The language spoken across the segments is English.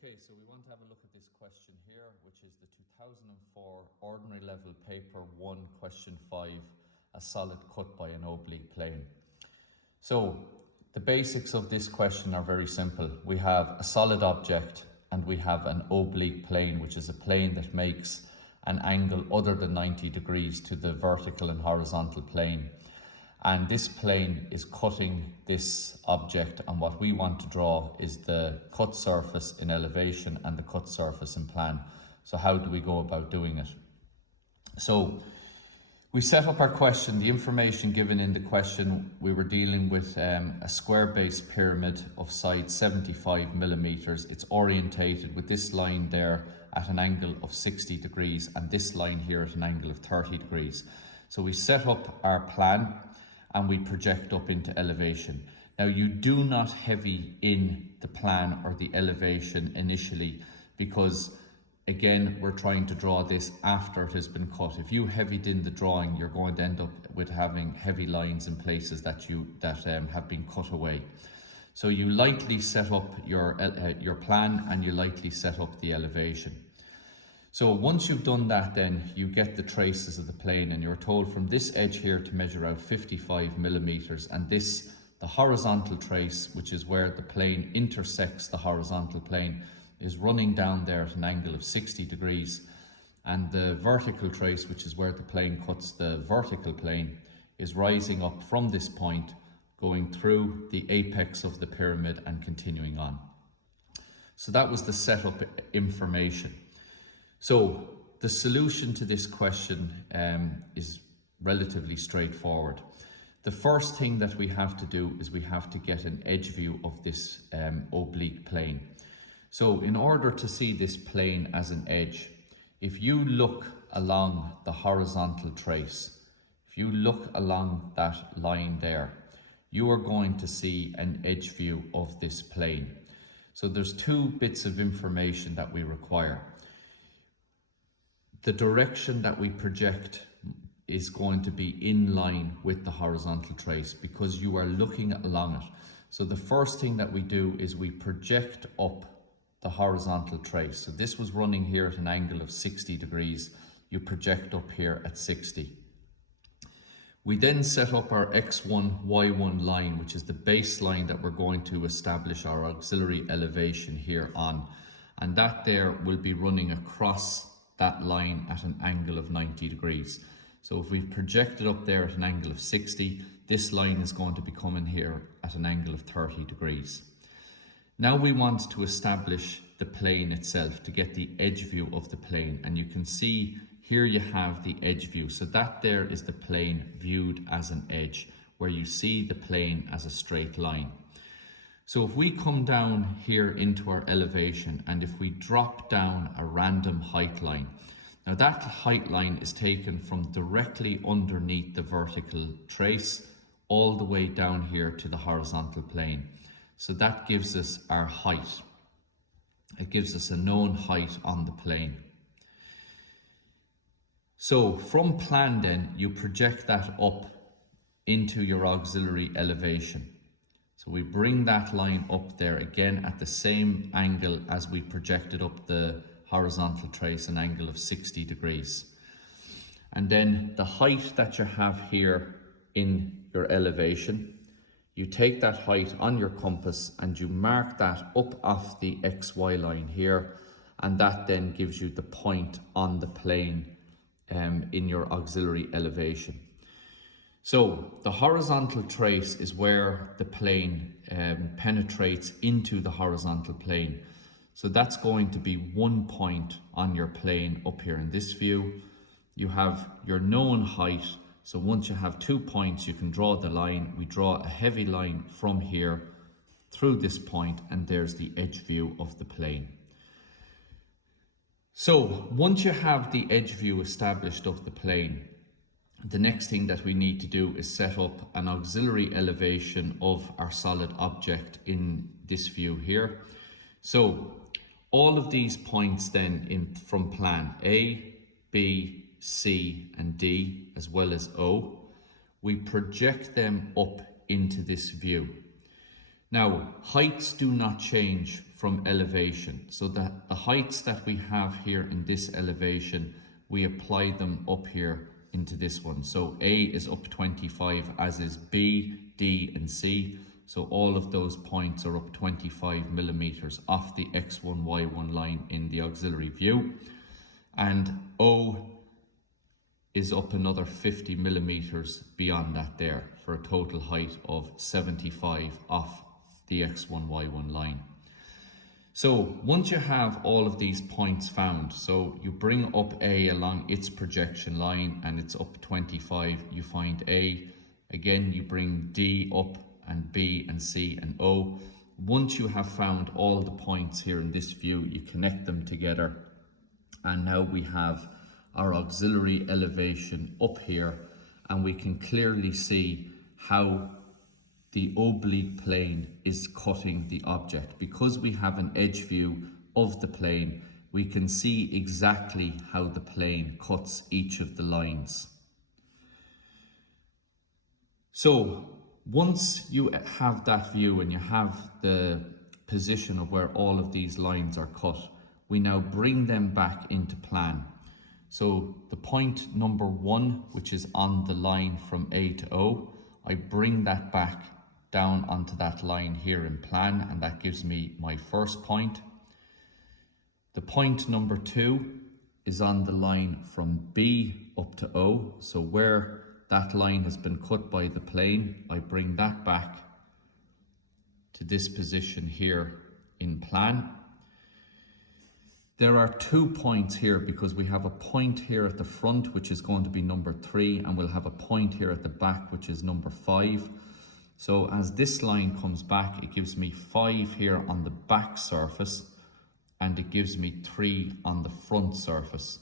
Okay, so we want to have a look at this question here, which is the 2004 Ordinary Level Paper 1, Question 5, a solid cut by an oblique plane. So, the basics of this question are very simple. We have a solid object and we have an oblique plane, which is a plane that makes an angle other than 90 degrees to the vertical and horizontal plane. And this plane is cutting this object, and what we want to draw is the cut surface in elevation and the cut surface in plan. So how do we go about doing it? So we set up our question. The information given in the question, we were dealing with a square base pyramid of side 75 millimeters. It's orientated with this line there at an angle of 60 degrees and this line here at an angle of 30 degrees. So we set up our plan and we project up into elevation. Now, you do not heavy in the plan or the elevation initially, because again, we're trying to draw this after it has been cut. If you heavied in the drawing, you're going to end up with having heavy lines in places that have been cut away. So you lightly set up your plan and you lightly set up the elevation. So once you've done that, then you get the traces of the plane, and you're told from this edge here to measure out 55 millimeters, and this, the horizontal trace, which is where the plane intersects the horizontal plane, is running down there at an angle of 60 degrees, and the vertical trace, which is where the plane cuts the vertical plane, is rising up from this point, going through the apex of the pyramid and continuing on. So that was the setup information. So the solution to this question is relatively straightforward. The first thing that we have to do is we have to get an edge view of this oblique plane. So in order to see this plane as an edge, if you look along the horizontal trace, if you look along that line there, you are going to see an edge view of this plane. So there's two bits of information that we require. The direction that we project is going to be in line with the horizontal trace because you are looking along it. So the first thing that we do is we project up the horizontal trace. So this was running here at an angle of 60 degrees. You project up here at 60. We then set up our X1, Y1 line, which is the baseline that we're going to establish our auxiliary elevation here on. And that there will be running across that line at an angle of 90 degrees. So if we've projected up there at an angle of 60, this line is going to be coming here at an angle of 30 degrees. Now we want to establish the plane itself to get the edge view of the plane, and you can see here you have the edge view. So that there is the plane viewed as an edge, where you see the plane as a straight line. So if we come down here into our elevation and if we drop down a random height line, now that height line is taken from directly underneath the vertical trace all the way down here to the horizontal plane. So that gives us our height. It gives us a known height on the plane. So from plan then, you project that up into your auxiliary elevation. So we bring that line up there again at the same angle as we projected up the horizontal trace, an angle of 60 degrees. And then the height that you have here in your elevation, you take that height on your compass and you mark that up off the XY line here, and that then gives you the point on the plane in your auxiliary elevation. So the horizontal trace is where the plane penetrates into the horizontal plane. So that's going to be 1 point on your plane up here in this view. You have your known height. So once you have 2 points, you can draw the line. We draw a heavy line from here through this point, and there's the edge view of the plane. So once you have the edge view established of the plane, the next thing that we need to do is set up an auxiliary elevation of our solid object in this view here. So all of these points then from plan A, B, C and D, as well as O, we project them up into this view. Now, heights do not change from elevation. So the heights that we have here in this elevation, we apply them up here into this one. So A is up 25, as is B, D and C. So all of those points are up 25 millimeters off the X1, Y1 line in the auxiliary view. And O is up another 50 millimeters beyond that there, for a total height of 75 off the X1, Y1 line. So once you have all of these points found, so you bring up A along its projection line and it's up 25, you find A. Again, you bring D up and B and C and O. Once you have found all the points here in this view, you connect them together, and now we have our auxiliary elevation up here, and we can clearly see how the oblique plane is cutting the object. Because we have an edge view of the plane, we can see exactly how the plane cuts each of the lines. So once you have that view and you have the position of where all of these lines are cut, we now bring them back into plan. So the point number 1, which is on the line from A to O, I bring that back down onto that line here in plan, and that gives me my first point. The point number 2 is on the line from B up to O, so where that line has been cut by the plane, I bring that back to this position here in plan. There are 2 points here because we have a point here at the front, which is going to be number 3, and we'll have a point here at the back, which is number 5. So as this line comes back, it gives me 5 here on the back surface, and it gives me 3 on the front surface.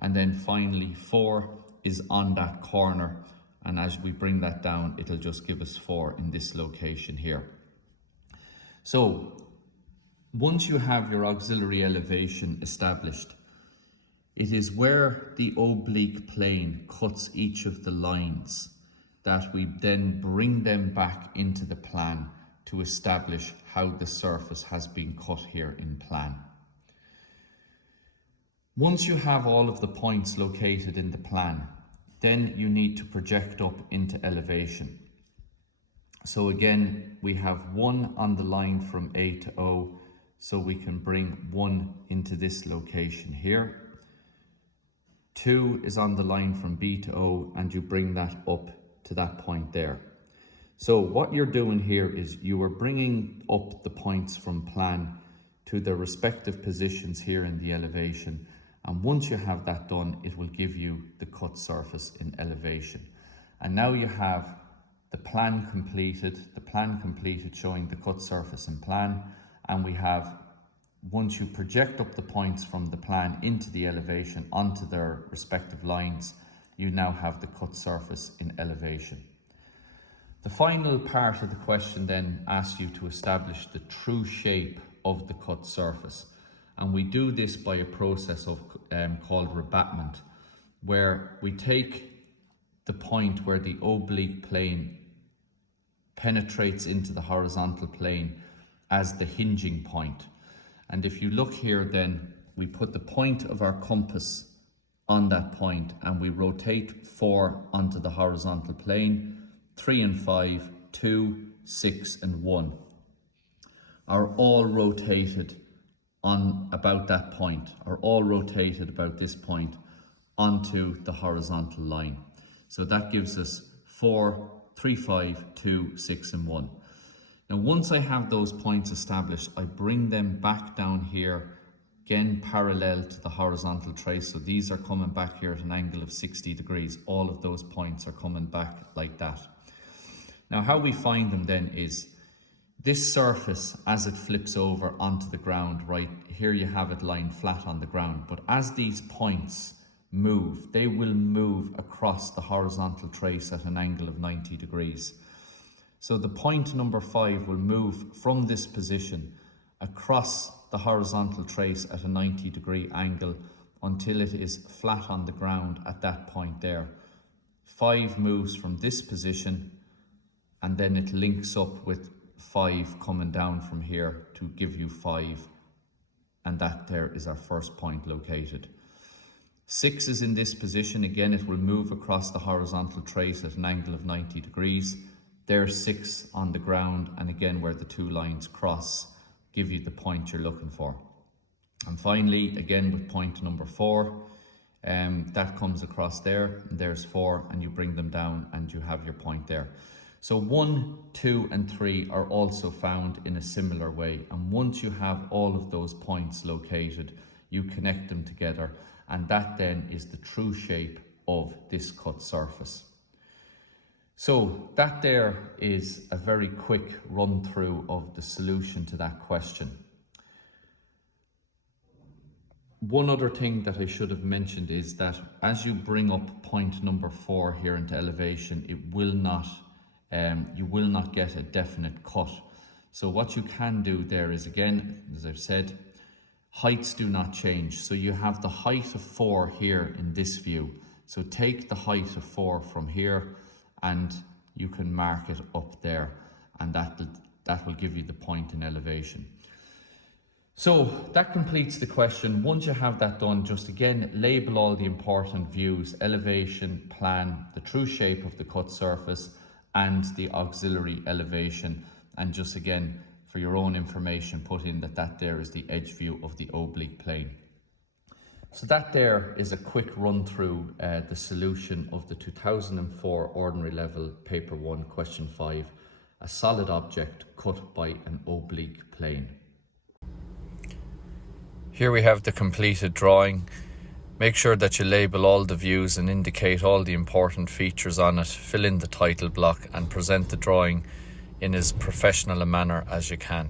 And then finally 4 is on that corner, and as we bring that down, it'll just give us 4 in this location here. So once you have your auxiliary elevation established, it is where the oblique plane cuts each of the lines that we then bring them back into the plan to establish how the surface has been cut here in plan. Once you have all of the points located in the plan, then you need to project up into elevation. So again, we have 1 on the line from A to O, so we can bring 1 into this location here. 2 is on the line from B to O, and you bring that up to that point there. So what you're doing here is you are bringing up the points from plan to their respective positions here in the elevation, and once you have that done, it will give you the cut surface in elevation. And now you have the plan completed showing the cut surface in plan, and we have, once you project up the points from the plan into the elevation onto their respective lines, you now have the cut surface in elevation. The final part of the question then asks you to establish the true shape of the cut surface. And we do this by a process called rebatment, where we take the point where the oblique plane penetrates into the horizontal plane as the hinging point. And if you look here, then we put the point of our compass on that point, and we rotate 4 onto the horizontal plane. 3 and 5, 2, 6 and 1 are all rotated on about that point, are all rotated about this point onto the horizontal line. So that gives us 4, 3, 5, 2, 6 and 1. Now once I have those points established, I bring them back down here, again parallel to the horizontal trace. So these are coming back here at an angle of 60 degrees. All of those points are coming back like that. Now how we find them then is this surface, as it flips over onto the ground, right here you have it lying flat on the ground, but as these points move, they will move across the horizontal trace at an angle of 90 degrees. So the point number 5 will move from this position across the horizontal trace at a 90 degree angle until it is flat on the ground at that point there. 5 moves from this position, and then it links up with 5 coming down from here to give you 5, and that there is our first point located. 6 is in this position. Again, it will move across the horizontal trace at an angle of 90 degrees. There's 6 on the ground, and again where the two lines cross give you the point you're looking for. And finally, again with point number 4, that comes across there, and there's 4, and you bring them down and you have your point there. So 1, 2 and 3 are also found in a similar way, and once you have all of those points located, you connect them together, and that then is the true shape of this cut surface. So that there is a very quick run through of the solution to that question. One other thing that I should have mentioned is that as you bring up point number 4 here into elevation, it will not, you will not get a definite cut. So what you can do there is, again, as I've said, heights do not change. So you have the height of 4 here in this view. So take the height of 4 from here and you can mark it up there, and that will give you the point in elevation. So that completes the question. Once you have that done, just again label all the important views: elevation, plan, the true shape of the cut surface, and the auxiliary elevation, and just again for your own information put in that there is the edge view of the oblique plane. So that there is a quick run through the solution of the 2004 Ordinary Level Paper 1 Question 5, a solid object cut by an oblique plane. Here we have the completed drawing. Make sure that you label all the views and indicate all the important features on it, fill in the title block and present the drawing in as professional a manner as you can.